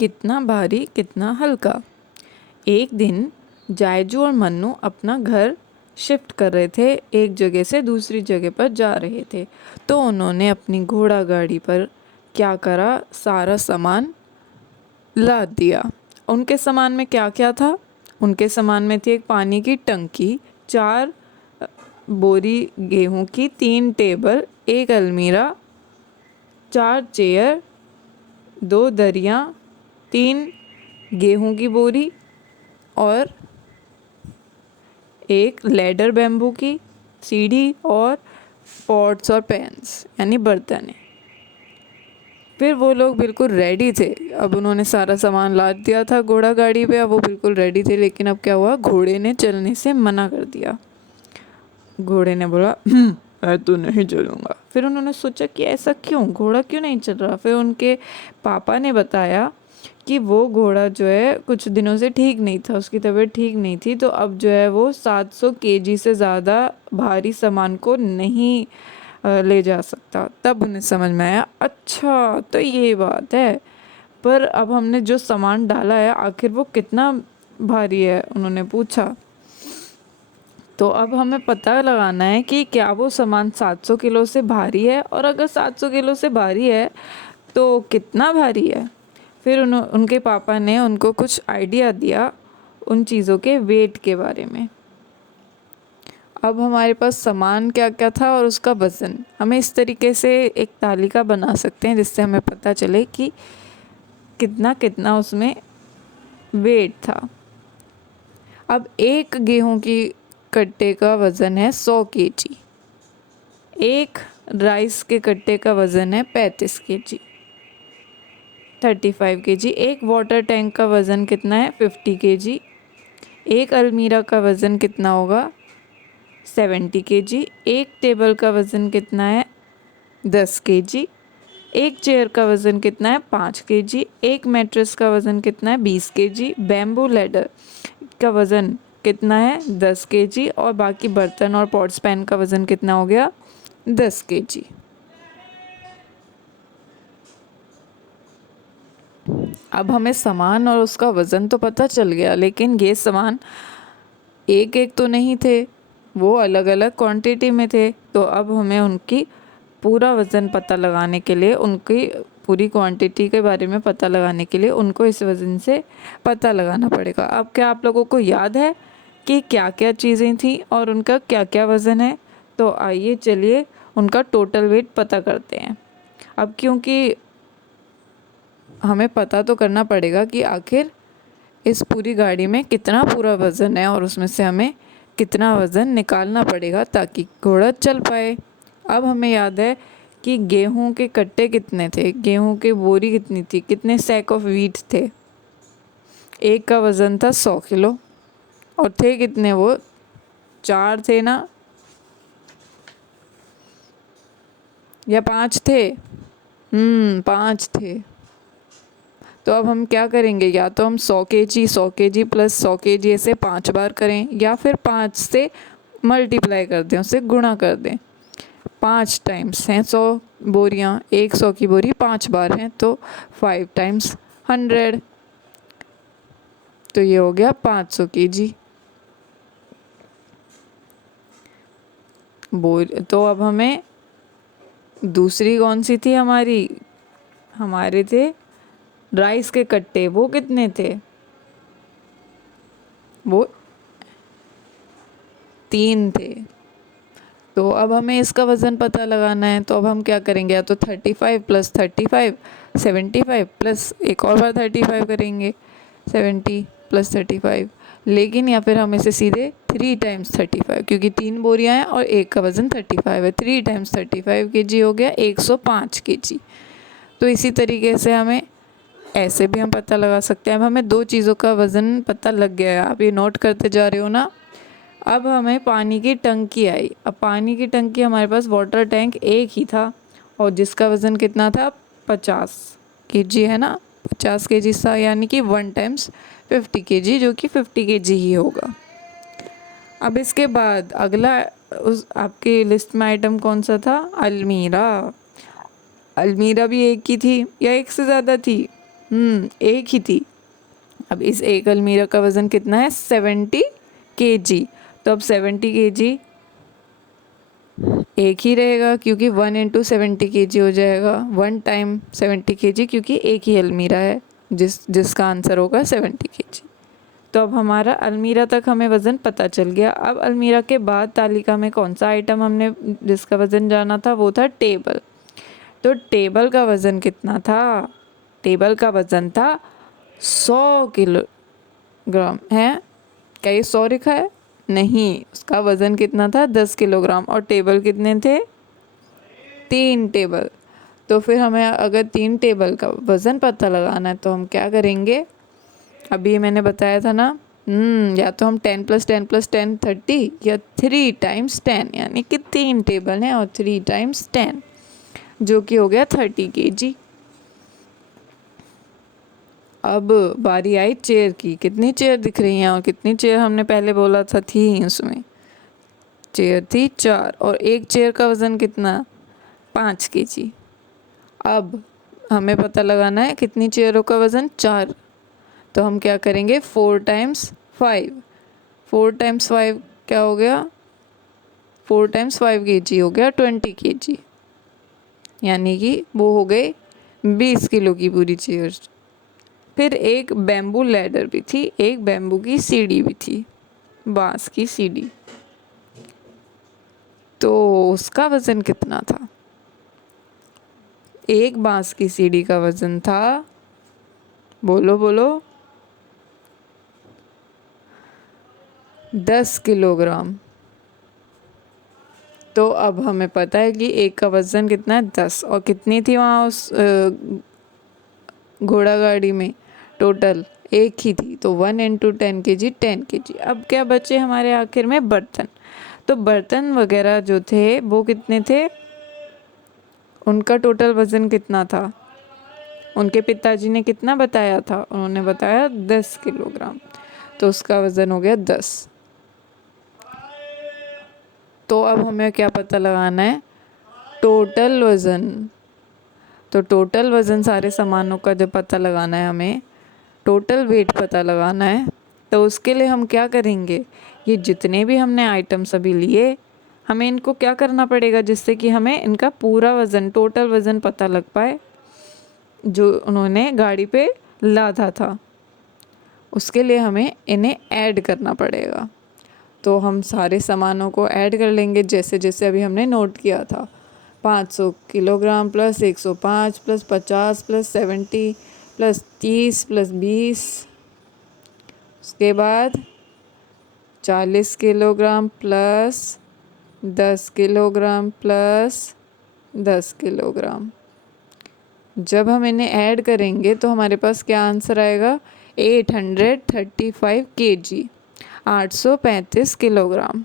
कितना भारी कितना हल्का। एक दिन जायजू और मन्नू अपना घर शिफ्ट कर रहे थे, एक जगह से दूसरी जगह पर जा रहे थे। तो उन्होंने अपनी घोड़ा गाड़ी पर क्या करा, सारा सामान लाद दिया। उनके सामान में क्या क्या था? उनके सामान में थी एक पानी की टंकी, 4 बोरी गेहूं की, 3 टेबल, एक अलमीरा, 4 चेयर, 2 दरिया, 3 गेहूं की बोरी और एक लेडर बैम्बू की सीढ़ी और पॉट्स और पैन्स यानी बर्तन। फिर वो लोग बिल्कुल रेडी थे। अब उन्होंने सारा सामान लाद दिया था घोड़ा गाड़ी पे, अब वो बिल्कुल रेडी थे। लेकिन अब क्या हुआ, घोड़े ने चलने से मना कर दिया। घोड़े ने बोला मैं तो नहीं चलूँगा। फिर उन्होंने सोचा कि ऐसा क्यों, घोड़ा क्यों नहीं चल रहा। फिर उनके पापा ने बताया कि वो घोड़ा जो है कुछ दिनों से ठीक नहीं था, उसकी तबीयत ठीक नहीं थी, तो अब जो है वो 700 केजी से ज़्यादा भारी सामान को नहीं ले जा सकता। तब उन्हें समझ में आया, अच्छा तो ये बात है। पर अब हमने जो सामान डाला है आखिर वो कितना भारी है, उन्होंने पूछा। तो अब हमें पता लगाना है कि क्या वो सामान 700 किलो से भारी है, और अगर 700 किलो से भारी है तो कितना भारी है। फिर उनके पापा ने उनको कुछ आइडिया दिया उन चीज़ों के वेट के बारे में। अब हमारे पास सामान क्या क्या था और उसका वज़न, हमें इस तरीके से एक तालिका बना सकते हैं जिससे हमें पता चले कि कितना कितना उसमें वेट था। अब एक गेहूं की कट्टे का वज़न है 100 केजी, एक राइस के कट्टे का वज़न है 35 केजी, 35 केजी। एक वाटर टैंक का वज़न कितना है, 50 केजी। एक अलमीरा का वज़न कितना होगा, 70 केजी। एक टेबल का वज़न कितना है, 10 केजी। एक चेयर का वज़न कितना है, 5 केजी। एक मैट्रेस का वज़न कितना है, 20 केजी। बैम्बू लैडर का वज़न कितना है, 10 केजी। और बाकी बर्तन और पॉट्स पैन का वज़न कितना हो गया, 10 केजी। अब हमें सामान और उसका वज़न तो पता चल गया, लेकिन ये सामान एक एक तो नहीं थे, वो अलग अलग क्वांटिटी में थे। तो अब हमें उनकी पूरा वज़न पता लगाने के लिए, उनकी पूरी क्वांटिटी के बारे में पता लगाने के लिए उनको इस वज़न से पता लगाना पड़ेगा। अब क्या आप लोगों को याद है कि क्या क्या चीज़ें थी और उनका क्या क्या वज़न है? तो आइए चलिए उनका टोटल वेट पता करते हैं। अब क्योंकि हमें पता तो करना पड़ेगा कि आखिर इस पूरी गाड़ी में कितना पूरा वज़न है और उसमें से हमें कितना वज़न निकालना पड़ेगा ताकि घोड़ा चल पाए। अब हमें याद है कि गेहूं के कट्टे कितने थे, गेहूं की बोरी कितनी थी, कितने सैक ऑफ व्हीट थे। एक का वज़न था 100 किलो और थे कितने वो, 4 थे ना, या 5 थे? 5 थे। तो अब हम क्या करेंगे, या तो हम 100 केजी प्लस 100 केजी ऐसे 5 बार करें, या फिर 5 से मल्टीप्लाई कर दें, उससे गुणा कर दें। 5 टाइम्स हैं 100 बोरियाँ, एक 100 की बोरी 5 बार हैं, तो 5 टाइम्स 100, तो ये हो गया 500 केजी बोरी। तो अब हमें दूसरी कौन सी थी हमारी, हमारे थे राइस के कट्टे, वो कितने थे, वो 3 थे। तो अब हमें इसका वज़न पता लगाना है। तो अब हम क्या करेंगे, या तो 35 प्लस 35 75 प्लस एक और बार 35 करेंगे, 70 प्लस 35। लेकिन या फिर हम इसे सीधे 3 टाइम्स 35, क्योंकि 3 बोरियां हैं और एक का वज़न 35 है, 3 टाइम्स 35 केजी हो गया 105 केजी। तो इसी तरीके से हमें ऐसे भी हम पता लगा सकते हैं। अब हमें 2 चीज़ों का वज़न पता लग गया है, आप ये नोट करते जा रहे हो ना। अब हमें पानी की टंकी आई। अब पानी की टंकी, हमारे पास वाटर टैंक एक ही था और जिसका वज़न कितना था, 50 केजी है ना, 50 केजी था, यानी कि 1 टाइम्स 50 केजी, जो कि 50 केजी ही होगा। अब इसके बाद अगला उस आपकी लिस्ट में आइटम कौन सा था, अलमीरा। अलमीरा भी एक ही थी या एक से ज़्यादा थी, एक ही थी। अब इस एक अलमीरा का वज़न कितना है? 70 kg। तो अब 70 kg एक ही रहेगा, क्योंकि 1 इंटू 70 kg हो जाएगा, 1 टाइम 70 kg, क्योंकि एक ही अलमीरा है जिसका आंसर होगा 70 kg। तो अब हमारा अलमीरा तक हमें वज़न पता चल गया। अब अलमीरा के बाद तालिका में कौन सा आइटम हमने जिसका वज़न जाना था? वो था टेबल। तो टेबल का वज़न कितना था? टेबल का वज़न था 100 किलोग्राम। है क्या ये 100 लिखा है? नहीं, उसका वज़न कितना था? 10 किलोग्राम। और टेबल कितने थे? 3 टेबल। तो फिर हमें अगर 3 टेबल का वज़न पता लगाना है तो हम क्या करेंगे? अभी मैंने बताया था ना, या तो हम 10 + 10 + 10 30, या 3 टाइम्स 10, यानी कि 3 टेबल हैं और 3 टाइम्स 10, जो कि हो गया 30 kg। अब बारी आई चेयर की। कितनी चेयर दिख रही हैं और कितनी चेयर हमने पहले बोला था थी उसमें? चेयर थी 4, और एक चेयर का वज़न कितना? 5 kg। अब हमें पता लगाना है कितनी चेयरों का वज़न? 4। तो हम क्या करेंगे? 4 टाइम्स 5। 4 टाइम्स 5 क्या हो गया? 4 टाइम्स 5 kg हो गया 20 kg, यानी कि वो हो गए 20 किलो की पूरी चेयर। फिर एक बैम्बू लैडर भी थी, एक बैम्बू की सीढ़ी भी थी, बांस की सीढ़ी। तो उसका वज़न कितना था? एक बांस की सीढ़ी का वज़न था, बोलो बोलो, 10 किलोग्राम। तो अब हमें पता है कि एक का वज़न कितना है? 10। और कितनी थी वहाँ उस घोड़ा गाड़ी में? टोटल एक ही थी। तो 1 इंटू 10 kg 10 kg। अब क्या बचे हमारे आखिर में? बर्तन। तो बर्तन वगैरह जो थे वो कितने थे? उनका टोटल वज़न कितना था? उनके पिताजी ने कितना बताया था? उन्होंने बताया 10 किलोग्राम। तो उसका वज़न हो गया 10। तो अब हमें क्या पता लगाना है? टोटल वज़न। तो टोटल वज़न सारे सामानों का जब पता लगाना है, हमें टोटल वेट पता लगाना है, तो उसके लिए हम क्या करेंगे? ये जितने भी हमने आइटम्स अभी लिए, हमें इनको क्या करना पड़ेगा जिससे कि हमें इनका पूरा वज़न, टोटल वज़न पता लग पाए जो उन्होंने गाड़ी पे लादा था। उसके लिए हमें इन्हें ऐड करना पड़ेगा। तो हम सारे सामानों को ऐड कर लेंगे जैसे जैसे अभी हमने नोट किया था। 500 kilogram plus 105 plus 50 plus 70 plus 30 plus 20, उसके बाद 40 kilogram plus 10 kilogram plus 10 kilogram. जब हम इन्हें ऐड करेंगे तो हमारे पास क्या आंसर आएगा? 835 kg, 835 किलोग्राम।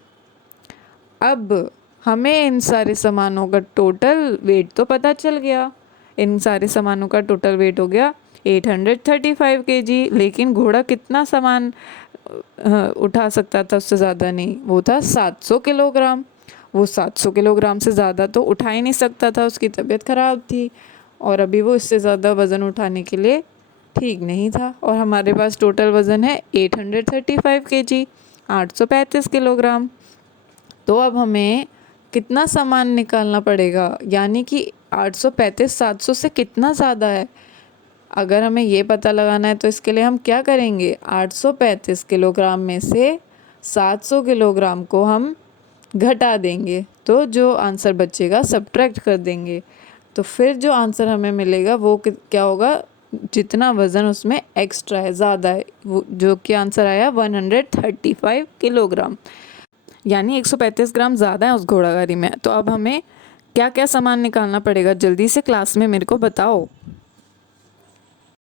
अब हमें इन सारे सामानों का टोटल वेट तो पता चल गया। इन सारे सामानों का टोटल वेट हो गया 835 kg, लेकिन घोड़ा कितना सामान उठा सकता था? उससे ज़्यादा नहीं, वो था 700 किलोग्राम। वो 700 किलोग्राम से ज़्यादा तो उठा ही नहीं सकता था, उसकी तबीयत ख़राब थी और अभी वो इससे ज़्यादा वज़न उठाने के लिए ठीक नहीं था। और हमारे पास टोटल वज़न है 835 kg, 835 किलोग्राम। तो अब हमें कितना सामान निकालना पड़ेगा? यानी कि 835 700 से कितना ज़्यादा है? अगर हमें ये पता लगाना है तो इसके लिए हम क्या करेंगे? 835 किलोग्राम में से 700 किलोग्राम को हम घटा देंगे, तो जो आंसर बचेगा सब्ट्रैक्ट कर देंगे। तो फिर जो आंसर हमें मिलेगा वो क्या होगा? जितना वज़न उसमें एक्स्ट्रा है, ज़्यादा है, वो जो कि आंसर आया 135 किलोग्राम, यानी 135 ग्राम ज़्यादा है उस घोड़ा गाड़ी में। तो अब हमें क्या क्या सामान निकालना पड़ेगा? जल्दी से क्लास में मेरे को बताओ।